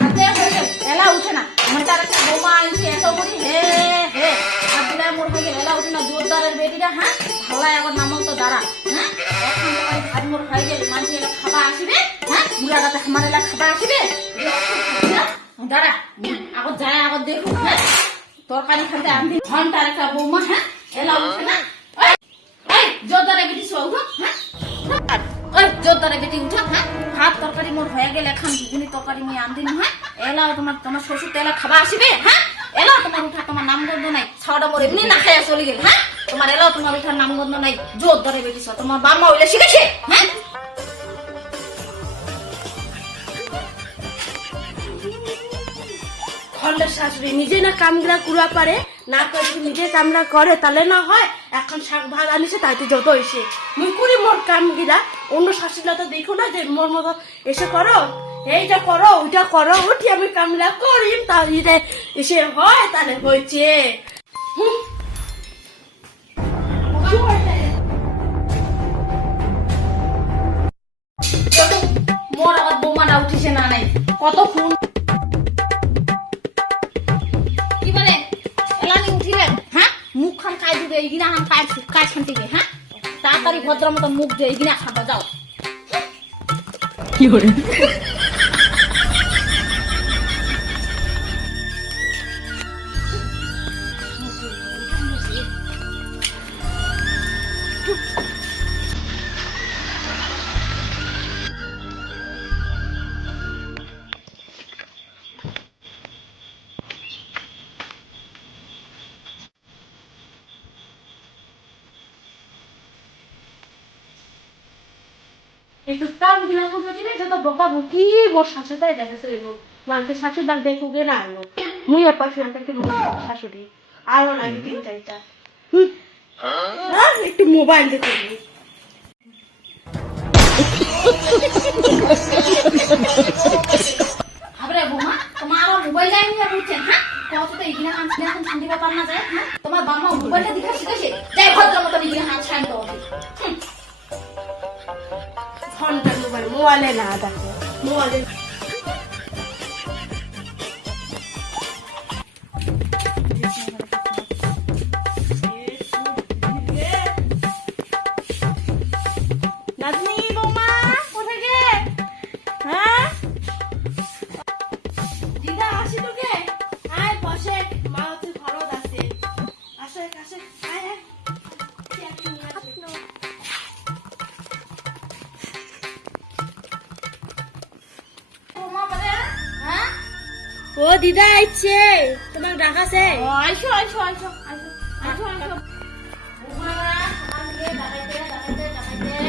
হাতে হয়ে গেল এলা উঠে না ঘন্টার একটা বোমা আনছি এত বড়ি হে হে হাত দিলে মোর হয়ে গেল এলা উঠে না জোরদারের বেটিটা হ্যাঁ ভালাই আবার নামক তো দাঁড়া হ্যাঁ এখন তোমার ভাত মোর হয়ে গেল মানুষ এলা খাবা আসিবে হ্যাঁ বুড়াটাতে আমার এলা খাবা আসিবে দাঁড়া আগত যায় আগত দেখো হ্যাঁ তরকারি খাতে আমি ঘন্টার একটা বোমা হ্যাঁ এলা উঠে না জোরদারের বেটি সব হ্যাঁ ওই জোরদারের বেটি উঠা হ্যাঁ ভাত তরকারি মোর হয়ে গেল এখন ঘুগনি তরকারি মুই আনদিন হ্যাঁ এলাও তোমার শ্বশুর তো এলা খাবা আসিবে হ্যাঁ এলাও তোমার উঠা তোমার নামগন্ধ নাই ছাওয়াটা মোর এমনি না খাইয়া চলে গেল হ্যাঁ তোমার এলাও তোমার উঠার নামগন্ধ নাই জোরদারের বেটি সব তোমার বাবা হইলে শিখেছে হ্যাঁ খন্ডের শাশুড়ি নিজে না কামগুলা কুড়া পারে না করে যদি নিজে কামলা করে তাহলে না হয় এখন শাক ভাগ আনিছে তাইতে যত এসে মুই করি মোর কামগিলা অন্য শাশুড়িরা তো দেখো না যে মোর মতো এসে করো এইটা করো ওইটা করো উঠি আমি কামলা করি তাহলে এসে হয় তাহলে হয়েছে মোর আবার বোমাটা উঠিছে না নাই কত খুন কি বলে এলানি উঠিলেন হ্যাঁ মুখ খান কাই দিবে এইগিনা হান কাই ছানটিবে হ্যাঁ তাড়াতাড়ি ভদ্র মতো মুখ দিয়ে এইগিনা খাবা যাও কি করে একটু কাম গিলা করতে দিলে যত বকা বকি মোর শাশুড়ি তাই দেখেছে মানুষের শাশুড়ি তার দেখো গে না আনো মুই এপার ফ্রেন্ডটাকে শাশুড়ি আরো নাই তিন চারটা একটু মোবাইল দেখে হাবরে বোমা তোমার আমার মোবাইল লাইন নিয়ে বুঝছেন হ্যাঁ কত তো এইগিনা হান ছান্দি ব্যাপার না যায় হ্যাঁ তোমার বাবা মোবাইলটা দেখা শিখেছে যাই ভদ্র মতো এইগিনা হান ছান তো ঘন্টা মোবাইলে না দেখো মোবাইলে নাতনি বৌমা কোথায় গে হ্যাঁ দিদা আসি তোকে আয় বসে মা হচ্ছে ঘরত আছে আসে আসে আয় আয় হ্যাঁ ও দিদা আইছে তোমার ডাকাছে ও আইসো আইসো আইসো আইসো আইসো আইসো বোমা আমাকে ডাকাইতে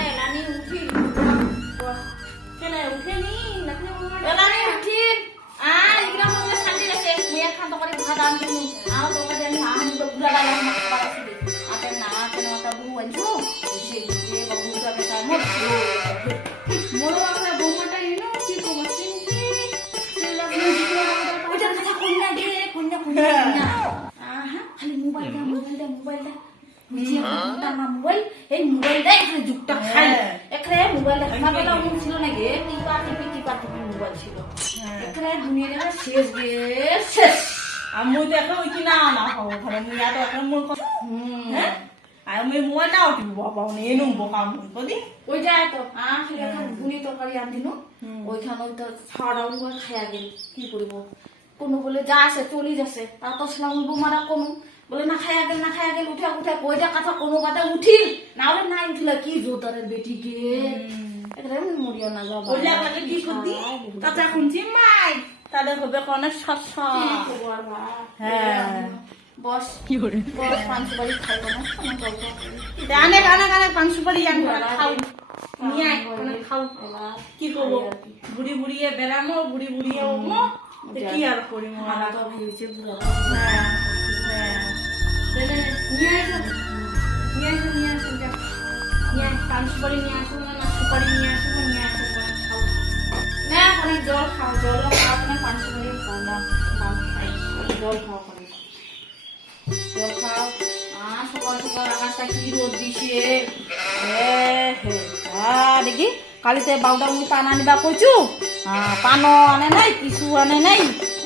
এলানি উঠি কেন উঠেনি নাকি এলানি উঠি ইগরা মনে শান্তি আছে মুই খান তো করে ভাত আন দিমু আও তো কাজে আমি আম তো পুরা লাগা মাছ পারাছি আপে না কেন তা বউ আইছো সে যে বাবু তো আমি তাই মোর আমরা বোমাটা ইনো কি কমাছি ওইটা কথা কন্যা গে কন্যা খালি মোবাইলটা বুঝিয়ে না মোবাইল এই মোবাইলটা এখানে যুগটা খাই এখানে মোবাইলটা আমার বেলা অমন ছিল না গে টিপা মোবাইল ছিল এখানে দুনিয়াটা শেষ গে শেষ আমি তো এখন ওই কিনা না হবো ঘরে মুই তো এখন মোর কথা হ্যাঁ আর মুই মোবাইলটা উঠিব বাবা এনু বকাম কদি ওইটা তো খালি এখন গুনি তরকারি আনদিন ওইখানে ওই তো ছাড়াও করে খাইয়া গেল কি করবো কোনো বলে যা আছে চলি যাচ্ছে তা তো ছিলাম বোমারা কোনো বলে না খাইয়া গেল উঠে কইটা কথা কোনো কথা উঠিল না হলে না উঠিল কি জোতারের বেটি গে এটা মরিয়া না যাও ওই লাগে কি করদি তাতে এখন জিমাই তাদের হবে কোন সস হ্যাঁ বস কি করে বস পাঁচ বাড়ি খাইবো না জানে গানা গানা পান সুপারি আন খাও নিয়ে খাও কি করবো বুড়ি বুড়িয়ে বেড়ামো বুড়ি বুড়িয়ে ওমো কি আর করি মারা তো হয়েছে বুড়া হ্যাঁ হ্যাঁ নিয়ে আসো পান সুপারি নিয়ে আসো না সুপারি নিয়ে আসো খাও না অনেক জল খাও জল খাও না পাঁচ বাড়ি খাও না জল খাও জল খাও সকাল সকাল আকাশটা কি রোদ দিছে দেখি কালিতে বাউটা মুই পান আনিবা কইছু পানো আনে নাই কিছু আনে নাই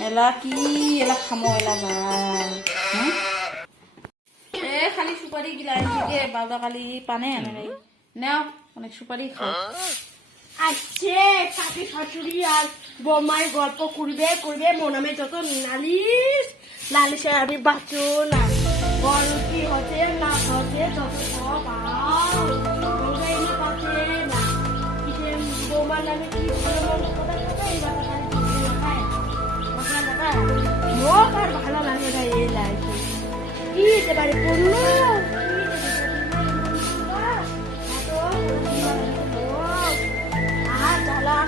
এলা কি এলা খামো এলা বা খালি সুপারি গিলা আনছি দিয়ে বাবা কালি পানে আনে নাই নাও অনেক সুপারি খাও আজকে কাকি শাশুড়ি আর বৌমায় গল্প করবে করবে মনামে যত নালিশে আমি বাঁচো না বল কি হচ্ছে না হচ্ছে যত সব এনে পাচ্ছে না কিসে বৌমার নামে কি ভালো মন্দ কথা কথা এই কথা খালি মোক আর ভালো লাগে না এই লাইফে কি হতে পারে পড়লো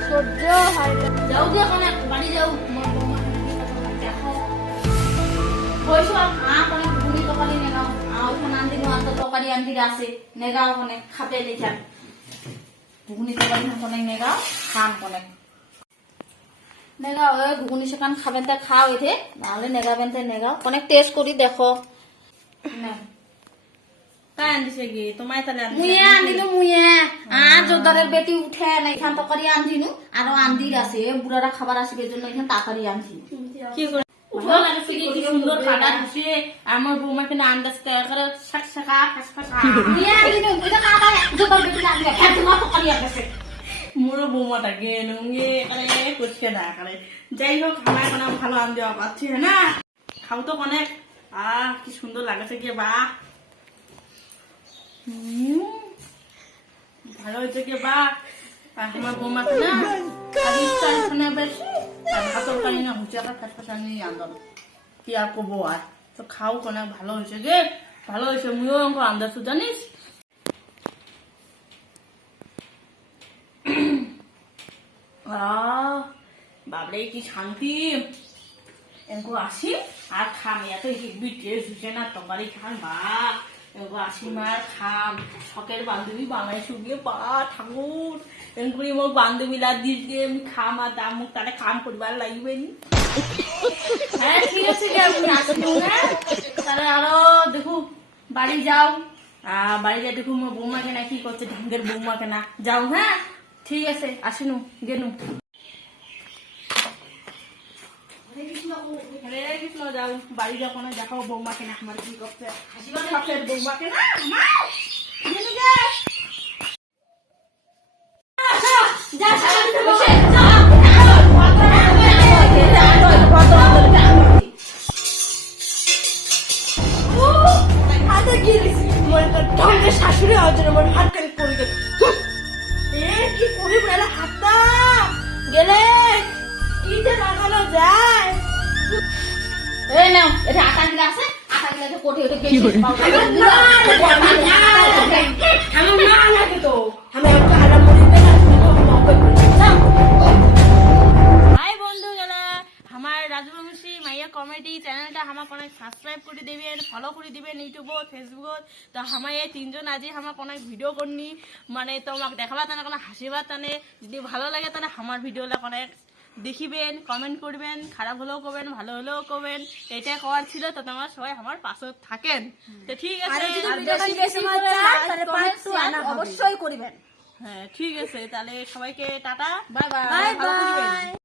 সহ্য হয় না যাও দিয়ে ওখানে বাড়ি যাও দেখো বইসো ওখানে ঘুগনি তরকারি নেগাও ওখানে আনদিন তো তরকারি আনদির আছে নেগাও ওখানে খাতে লেখান ঘুগনি তরকারি অনেক নেগাও খান অনেক নেগাও ওই ঘুগনি সেখান খাবেন তা খাও এতে নাহলে নেগাবেন তাই নেগাও অনেক টেস্ট করি দেখো তাই আনদিছে কি তোমায় তাহলে মুয়ে আনিলো মুয়ে আর জোরদারের বেটি উঠে না এখান তরকারি আনদিনু আরো আন্দির আছে বুড়ারা খাবার আসবে জন্য এখান তরকারি আনছি কি করে ভালো লাগছে কি সুন্দর খাটা দিছে আমার বৌমাকে না আন্দাজ করে শাক শাকা খাসখাসা মুয়ে আনিলো এটা কাটা জোরদার বেটি লাগবে খেতে তোমার তরকারি আছে মোর বৌমাটা গেনুঙ্গে আরে কুচকে না করে যাই হোক আমার কোনো ভালো আন দেওয়া পাচ্ছি না খাও তো অনেক কি সুন্দর লাগছে কি বা ভালো হয়েছে কি বা আমার বৌমাকে না খালি বেশি আর ভাতর কানি না হুচে খাসখাসা নিয়ে আন্দোলন কি আর করবো আর তো খাও অনেক ভালো হয়েছে গে ভালো হয়েছে মুইও অঙ্ক আন্দাজ জানিস বাবরে কি শান্তি এগো আসি আর খাম এত হিটবি টেস্ট হচ্ছে না তরকারি খান বা এগো আসি মার খাম শখের বান্ধবী বাঙালি শুকিয়ে পা ঠাকুর এগুলি মোক বান্ধবীরা দিস দিয়ে আমি খাম আর দাম মুখ তাহলে খাম পরিবার লাগবে নি হ্যাঁ ঠিক আছে আমি আসবো হ্যাঁ তাহলে আরো দেখো বাড়ি যাও বাড়ি যা দেখো মোর বৌমাকে না কি করছে ঢাঙ্গের বৌমাকে না যাও হ্যাঁ ঠিক আছে আসিনু গেনু হরে কৃষ্ণ যাও বাড়ি যখন দেখাও বৌমাকে না আমার কি করছে শখের বৌমাকে না শাশুড়ি আমার হাত কানে পড়ে গেল কি করি বলে হাতটা গেলে কি যে লাগানো যায় এই নাও এটা আটা গিলা আছে আটা গিলা কোটি ওটা গেছে আমার মা লাগে তো আমি একটা আরাম করি হাই বন্ধুরা আমার রাজবংশী মাইয়া কমেডি চ্যানেলটা আমাকে অনেক সাবস্ক্রাইব করে দিবেন ফলো করে দিবেন ইউটিউবত ফেসবুকত তো আমার এই তিনজন আজি আমাকে অনেক ভিডিও করনি মানে তোমাকে দেখাবা তানে কোনো হাসিবা তানে যদি ভালো লাগে তাহলে আমার ভিডিওটা অনেক দেখিবেন কমেন্ট করবেন খারাপ হলেও করবেন ভালো হলেও করবেন এটা করার ছিল তো তোমরা সবাই আমার পাশে থাকেন তো ঠিক আছে অবশ্যই করিবেন হ্যাঁ ঠিক আছে তাহলে সবাইকে টাটা বাই বাই ভালো থাকবেন।